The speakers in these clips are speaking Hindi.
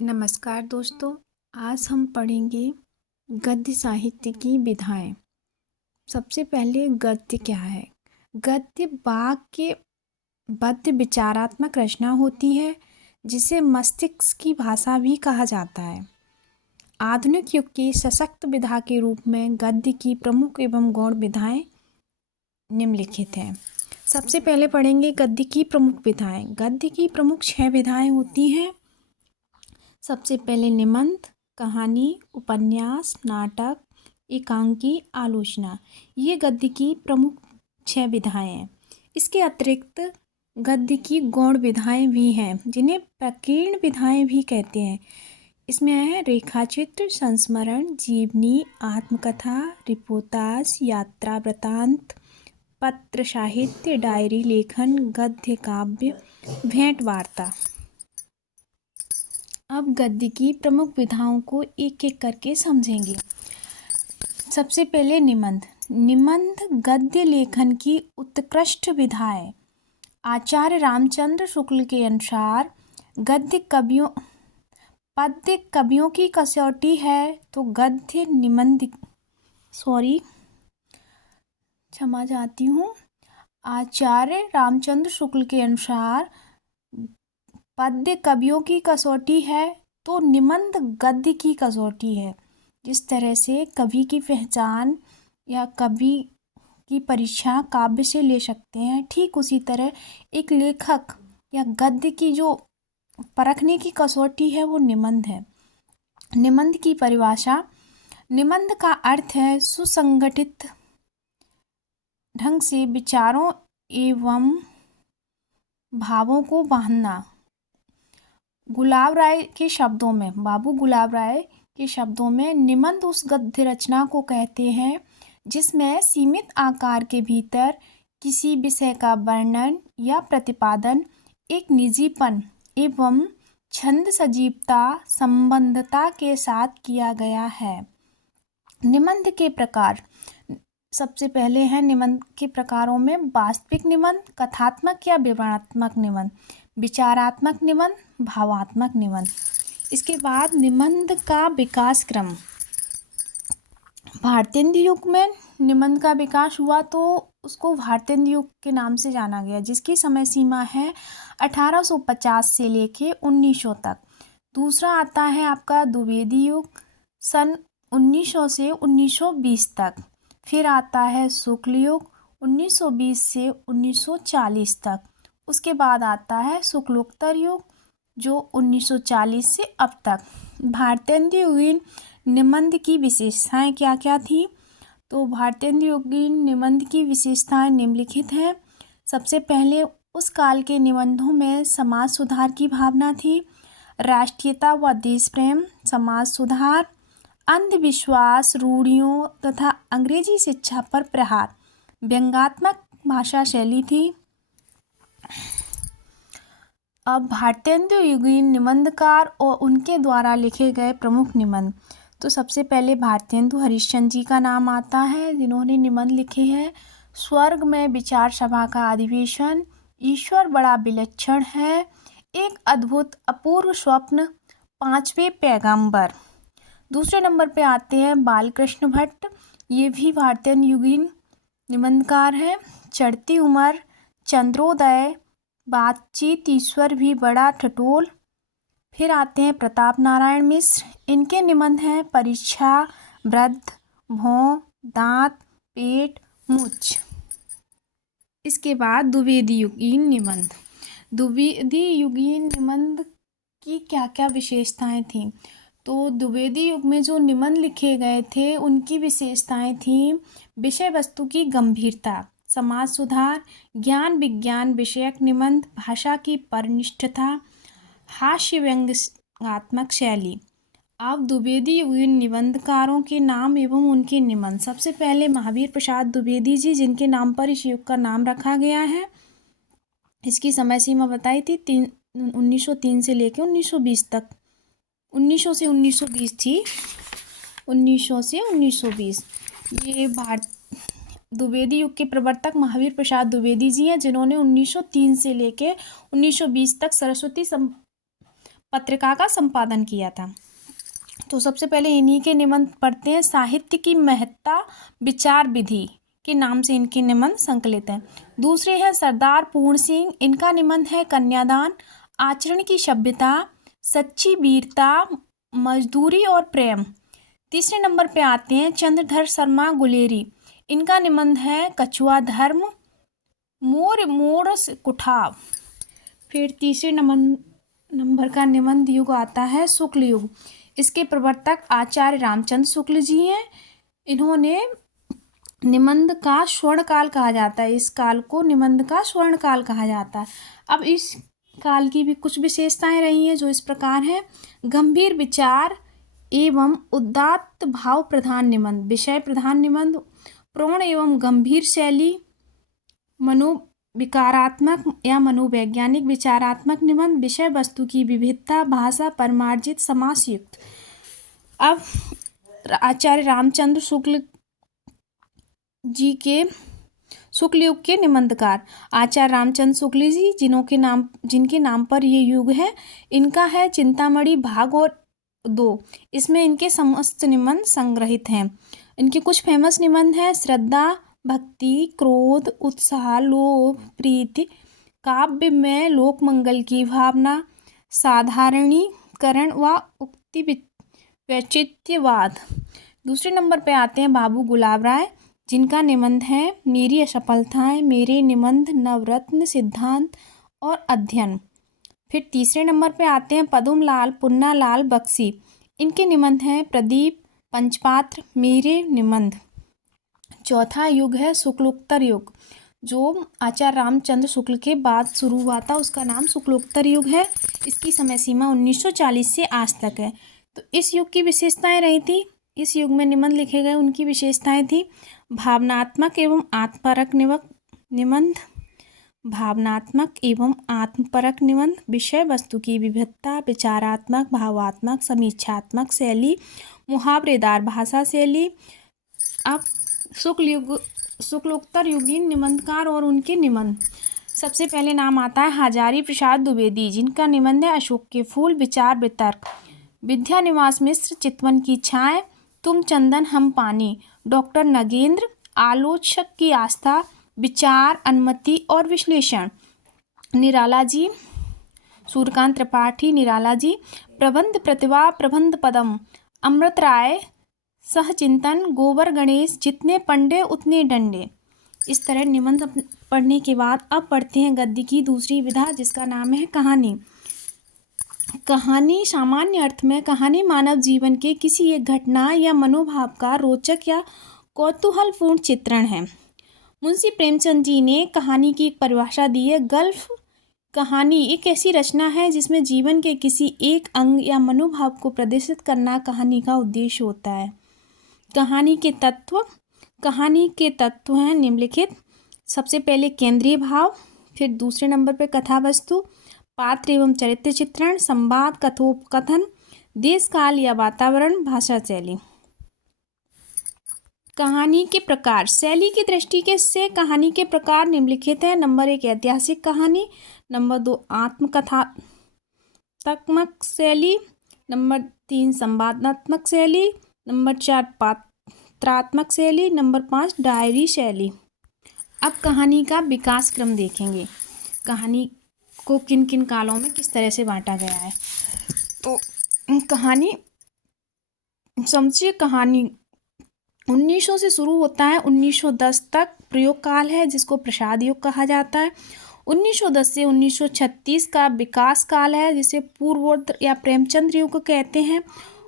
नमस्कार दोस्तों। आज हम पढ़ेंगे गद्य साहित्य की विधाएं। सबसे पहले गद्य क्या है? गद्य वाक्य बद्ध विचारात्मक रचना होती है जिसे मस्तिष्क की भाषा भी कहा जाता है। आधुनिक युग की सशक्त विधा के रूप में गद्य की प्रमुख एवं गौण विधाएं निम्नलिखित हैं। सबसे पहले पढ़ेंगे गद्य की प्रमुख विधाएं। गद्य की प्रमुख 6 विधाएं होती हैं। सबसे पहले निबंध, कहानी, उपन्यास, नाटक, एकांकी, आलोचना। ये गद्य की प्रमुख 6 विधाएं हैं। इसके अतिरिक्त गद्य की गौण विधाएं भी हैं जिन्हें प्रकीर्ण विधाएं भी कहते हैं। इसमें है रेखाचित्र, संस्मरण, जीवनी, आत्मकथा, रिपोर्ताज, यात्रा वृतांत, पत्र साहित्य, डायरी लेखन, गद्य काव्य, भेंट वार्ता। अब गद्य की प्रमुख विधाओं को एक एक करके समझेंगे। सबसे पहले निबंध। निबंध गद्य लेखन की उत्कृष्ट विधा है। आचार्य रामचंद्र शुक्ल के अनुसार पद्य कवियों की कसौटी है तो गद्य निबंध क्षमा चाहती हूँ। आचार्य रामचंद्र शुक्ल के अनुसार पद्य कवियों की कसौटी है तो निबंध गद्य की कसौटी है। जिस तरह से कवि की पहचान या कवि की परीक्षा काव्य से ले सकते हैं, ठीक उसी तरह एक लेखक या गद्य की जो परखने की कसौटी है वो निबंध है। निबंध की परिभाषा। निबंध का अर्थ है सुसंगठित ढंग से विचारों एवं भावों को बांधना। बाबू गुलाब राय के शब्दों में निबंध उस गद्य रचना को कहते हैं जिसमें सीमित आकार के भीतर किसी विषय का वर्णन या प्रतिपादन एक निजीपन एवं छंद सजीवता संबंधता के साथ किया गया है। निबंध के प्रकार। सबसे पहले है निबंध के प्रकारों में वास्तविक निबंध, कथात्मक या विवरणात्मक निबंध, विचारात्मक निबंध, भावात्मक निबंध। इसके बाद निबंध का विकास क्रम। भारतेंदु युग में निबंध का विकास हुआ तो उसको भारतेंदु युग के नाम से जाना गया, जिसकी समय सीमा है 1850 से लेके 1900 तक। दूसरा आता है आपका द्विवेदी युग, सन 1900 से 1920 तक। फिर आता है शुक्ल युग, 1920 से 1940 तक। उसके बाद आता है शुक्लोत्तर युग, जो 1940 से अब तक। भारतेंदु युगीन निबंध की विशेषताएं क्या क्या थी? तो भारतेंदु युगीन निबंध की विशेषताएं निम्नलिखित हैं। सबसे पहले उस काल के निबंधों में समाज सुधार की भावना थी। राष्ट्रीयता व देश प्रेम, समाज सुधार, अंधविश्वास, रूढ़ियों तथा अंग्रेजी शिक्षा पर प्रहार, व्यंग्यात्मक भाषा शैली थी। अब भारतेंदु युगीन निबंधकार और उनके द्वारा लिखे गए प्रमुख निबंध। तो सबसे पहले भारतेंदु हरिश्चंद्र जी का नाम आता है, जिन्होंने निबंध लिखे हैं। स्वर्ग में विचार सभा का अधिवेशन, ईश्वर बड़ा विलक्षण है, एक अद्भुत अपूर्व स्वप्न, पांचवें पैगंबर। दूसरे नंबर पे आते हैं बालकृष्ण भट्ट, ये भी भारतेंदु युगीन निबंधकार हैं। चढ़ती उम्र, चंद्रोदय, बातचीत, ईश्वर भी बड़ा ठठोल। फिर आते हैं प्रताप नारायण मिश्र, इनके निबंध हैं परीक्षा, वृद्ध, भौं, दांत, पेट, मूछ। इसके बाद द्विवेदी युगीन निबंध। द्विवेदी युगीन निबंध की क्या क्या विशेषताएं थीं? तो द्विवेदी युग में जो निबंध लिखे गए थे उनकी विशेषताएं थीं विषय वस्तु की गंभीरता, समाज सुधार, ज्ञान विज्ञान विषयक निबंध, भाषा की परनिष्ठता, हास्य व्यंग्यात्मक शैली। अब द्विवेदी युगीन निबंधकारों के नाम एवं उनके निबंध। सबसे पहले महावीर प्रसाद द्विवेदी जी, जिनके नाम पर इस युग का नाम रखा गया है। इसकी समय सीमा बताई थी 1903 से लेकर 1920 तक। 1900 से 1920 थी, 1900 से 1920। ये द्विवेदी युग के प्रवर्तक महावीर प्रसाद द्विवेदी जी हैं, जिन्होंने 1903 से लेकर 1920 तक सरस्वती पत्रिका का संपादन किया था। तो सबसे पहले इन्हीं के निबंध पढ़ते हैं। साहित्य की महत्ता विचार विधि के नाम से इनके निबंध संकलित हैं। दूसरे हैं सरदार पूर्ण सिंह, इनका निबंध है कन्यादान, आचरण की सभ्यता, सच्ची वीरता, मजदूरी और प्रेम। तीसरे नंबर पे आते हैं चंद्रधर शर्मा गुलेरी, इनका निबंध है कछुआ धर्म, मोर मोर कुठाव। फिर तीसरे नंबर का निबंध युग आता है शुक्ल युग, इसके प्रवर्तक आचार्य रामचंद्र शुक्ल जी हैं। इन्होंने निबंध का स्वर्ण काल कहा जाता है, इस काल को निबंध का स्वर्ण काल कहा जाता है। अब इस काल की भी कुछ विशेषताएं रही हैं जो इस प्रकार हैं। गंभीर विचार एवं उदात्त भाव प्रधान निबंध, विषय प्रधान निबंध, प्रौढ़ एवं गंभीर शैली, मनोविकारात्मक या मनोवैज्ञानिक विचारात्मक निबंध, विषय वस्तु की विविधता, भाषा परमार्जित समासयुक्त। अब आचार्य रामचंद्र शुक्ल जी के शुक्ल युग के निबंधकार आचार्य रामचंद्र शुक्ल जी, जिनके नाम पर ये युग है, इनका है चिंतामणि भाग और 2, इसमें इनके समस्त निबंध संग्रहित हैं। इनके कुछ फेमस निबंध हैं श्रद्धा, भक्ति, क्रोध, उत्साह, लोभ, प्रीति, काव्य में लोक मंगल की भावना, साधारणीकरण व उक्ति वैचित्यवाद। दूसरे नंबर पे आते हैं बाबू गुलाब राय, जिनका निबंध है मेरी असफलताएं, मेरे निबंध, नवरत्न, सिद्धांत और अध्ययन। फिर तीसरे नंबर पे आते हैं पदम लाल पुन्ना लाल बख्शी, इनके निबंध हैं प्रदीप, पंचपात्र, मेरे निबंध। चौथा युग है शुक्लोत्तर युग, जो आचार्य रामचंद्र शुक्ल के बाद शुरू हुआ था, उसका नाम शुक्लोत्तर युग है। इसकी समय सीमा 1940 से आज तक है। तो इस युग की विशेषताएं रही थी, इस युग में निबंध लिखे गए उनकी विशेषताएं थी भावनात्मक एवं आत्मपरक निबंध, भावनात्मक एवं आत्मपरक निबंध, विषय वस्तु की विविधता, विचारात्मक, भावात्मक, समीक्षात्मक शैली, मुहावरेदार भाषा शैली। अब शुक्लोत्तर युगीन निबंधकार और उनके निबंध। सबसे पहले नाम आता है हजारी प्रसाद द्विवेदी, जिनका निबंध है अशोक के फूल, विचार वितर्क, विद्यानिवास मिश्र, चितवन की छाए, तुम चंदन हम पानी, डॉक्टर नगेंद्र, आलोचक की आस्था, विचार, अनुमति और विश्लेषण, निराला जी, सूर्यकांत त्रिपाठी निराला जी, प्रबंध प्रतिभा, प्रबंध पदम, अमृत राय, सहचिंतन, गोबर गणेश, जितने पंडे उतने डंडे। इस तरह निबंध पढ़ने के बाद अब पढ़ते हैं गद्य की दूसरी विधा, जिसका नाम है कहानी। कहानी सामान्य अर्थ में कहानी मानव जीवन के किसी एक घटना या मनोभाव का रोचक या कौतूहलपूर्ण चित्रण है। मुंशी प्रेमचंद जी ने कहानी की एक परिभाषा दी है, गल्प कहानी एक ऐसी रचना है जिसमें जीवन के किसी एक अंग या मनोभाव को प्रदर्शित करना कहानी का उद्देश्य होता है। कहानी के तत्व हैं निम्नलिखित। सबसे पहले केंद्रीय भाव, फिर दूसरे नंबर पे कथा वस्तु, पात्र एवं चरित्र चित्रण, संवाद, कथोपकथन, देश काल या वातावरण, भाषा शैली। कहानी के प्रकार, शैली की दृष्टि से कहानी के प्रकार निम्नलिखित है। नंबर 1 ऐतिहासिक कहानी, नंबर 2 आत्मकथात्मक शैली, नंबर 3 संवादात्मक शैली, नंबर 4 पात्रात्मक शैली, नंबर 5 डायरी शैली। अब कहानी का विकास क्रम देखेंगे, कहानी को किन किन कालों में किस तरह से बांटा गया है। तो कहानी समझिए, कहानी 1900 से शुरू होता है, 1910 तक प्रयोग काल है जिसको प्रसाद युग कहा जाता है। 1910 से 1936 का विकास काल है जिसे पूर्वोत्तर या प्रेमचंद्र युग कहते हैं।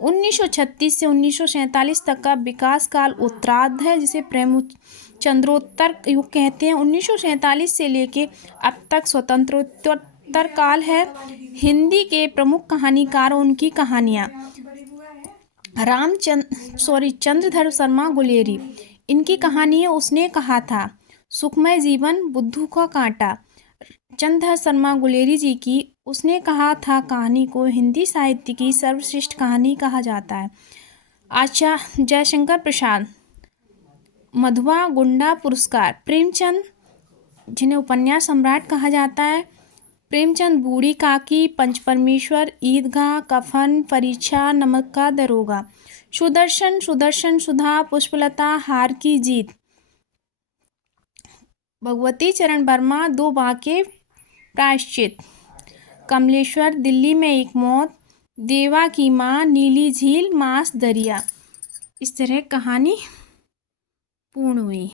1936 से 1947 तक का विकास काल उत्तरार्ध है जिसे प्रेमचंद्रोत्तर युग कहते हैं। 1947 से लेके अब तक स्वतंत्रोत्तर काल है। हिंदी के प्रमुख कहानीकार और उनकी कहानियाँ, चंद्रधर शर्मा गुलेरी, इनकी कहानी है उसने कहा था, सुखमय जीवन, बुद्धू का कांटा। चंद्रधर शर्मा गुलेरी जी की उसने कहा था कहानी को हिंदी साहित्य की सर्वश्रेष्ठ कहानी कहा जाता है। आचार्य जयशंकर प्रसाद, मधुआ गुंडा पुरस्कार। प्रेमचंद, जिन्हें उपन्यास सम्राट कहा जाता है, प्रेमचंद बूढ़ी काकी, पंचपरमेश्वर, ईदगाह, कफन, परीक्षा, नमक का दरोगा। सुदर्शन सुदर्शन सुधा, पुष्पलता, हार की जीत। भगवती चरण वर्मा, दो बांके प्रायश्चित। कमलेश्वर, दिल्ली में एक मौत। देवा की माँ, नीली झील, मांस दरिया। इस तरह कहानी पूर्ण हुई।